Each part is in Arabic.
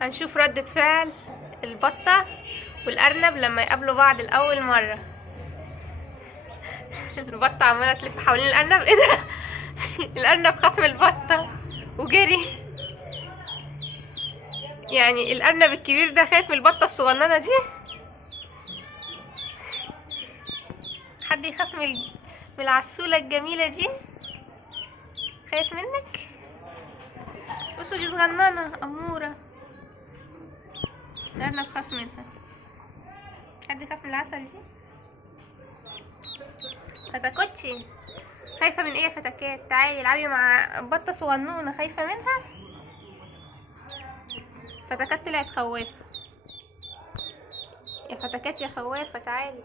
هنشوف ردة فعل البطة والأرنب لما يقابلوا بعض لأول مرة. البطة عمالة تلف حوالين الأرنب. ايه ده؟ الأرنب خاف من البطة وجري. يعني الأرنب الكبير ده خايف من البطة الصغننة دي. حد يخاف من العسولة الجميلة دي؟ خايف منك؟ بصوا دي صغننة أمورة، الأرنب خاف منها. حد يخاف من العسل دي؟ فتكوتشي خايفة من ايه يا فتكات؟ تعالي العبي مع بطة صغنونة خايفة منها. فتكات طلعت خوافة. يا فتكات يا خوافة تعالي.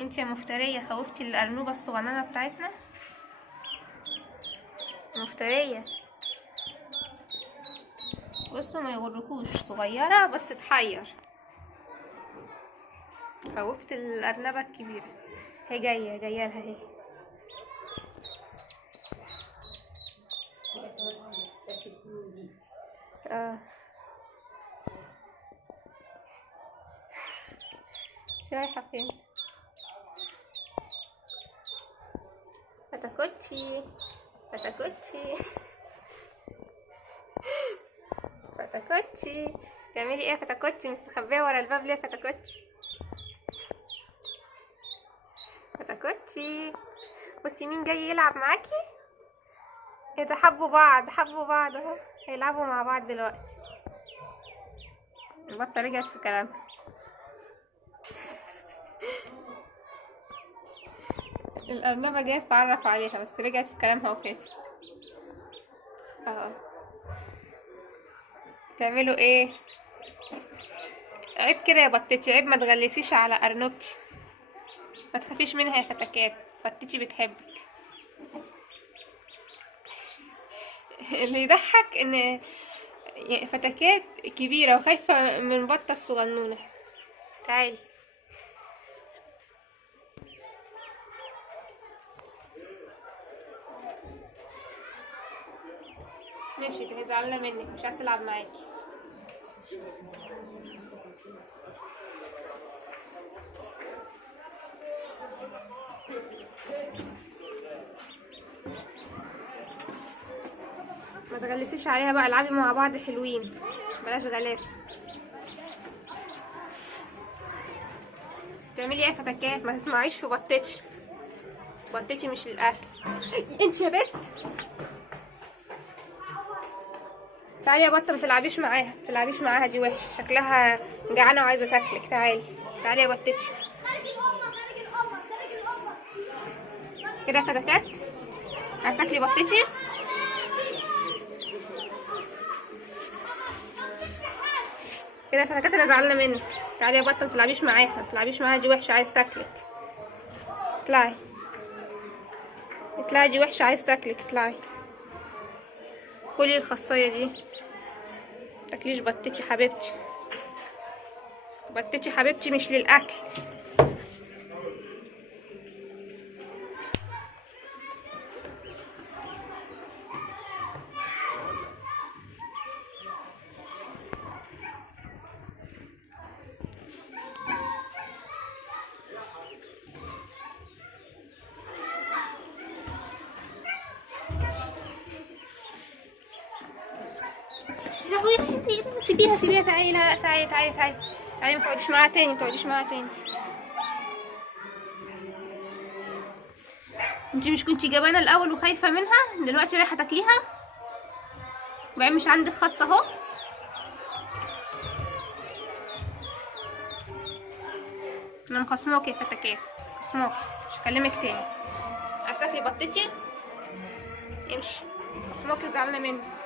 انت يا مفترية خوفتي الأرنوبة الصغننة بتاعتنا. مفترية. بصوا ما يغركوش، صغيرة بس تحير. خوفت الأرنبة الكبيرة. هي جاية لها اهي. انت رايحة فين؟ فتكوتشي فتكوتشي فتكوتشي تعملي ايه يا فتكوتشي؟ مستخبية ورا الباب ليه يا فتكوتشي؟ فتكوتشي بصي مين جاي يلعب معاكي. ايه ده؟ حبوا بعض اهو، هيلعبوا مع بعض دلوقتي. البطة رجعت في كلامها. الأرنبة جاية تتعرف عليها بس رجعت في كلامها وخافت. تعملوا ايه؟ عيب كده يا بطتي، عيب، ما تغلسيش على أرنبتي. ما تخافيش منها يا فتكات، بطتي بتحبك. اللي يضحك ان فتكات كبيرة وخايفة من بطة الصغنونة. تعالي. ماشي انت زعلانة منك، مش عايزة العب معاكي. ما تغلسيش عليها بقى، العبي مع بعض حلوين، بلاش غلاسة. تعملي ايه يا فتكات؟ ما تطمعيش في بطتي، بطتي مش للاكل. انت يا بنت تعالي يا بطه، ما تلعبيش معاها، دي وحشه، شكلها جعانه وعايزه تاكلك. تعالي يا بطتي كده يا فتكات. عايزه تاكلي بطتي؟ كده يا فتكات انا زعلانه منك. تعالي يا بطه، ما تلعبيش معاها، دي وحشه عايزه تاكلك. اطلعي دي وحشه عايزه تاكلك، اطلعي. كلي الخاصيه دي. تاكليش بطتي حبيبتي، بطتي حبيبتي مش للاكل. سيبيها تعالي. لا تعالي ما تقعديش معاها تاني. انتي مش كنتي جبانه الاول وخايفه منها، دلوقتي رايحه تاكليها؟ وبعدين مش عندك خاصه اهو. انا مخصماكي يا فتكات، مخصماكي، مش هكلمك تاني. عايزه تاكلي بطتي؟ امشي، مخصماكي وزعلانه مني.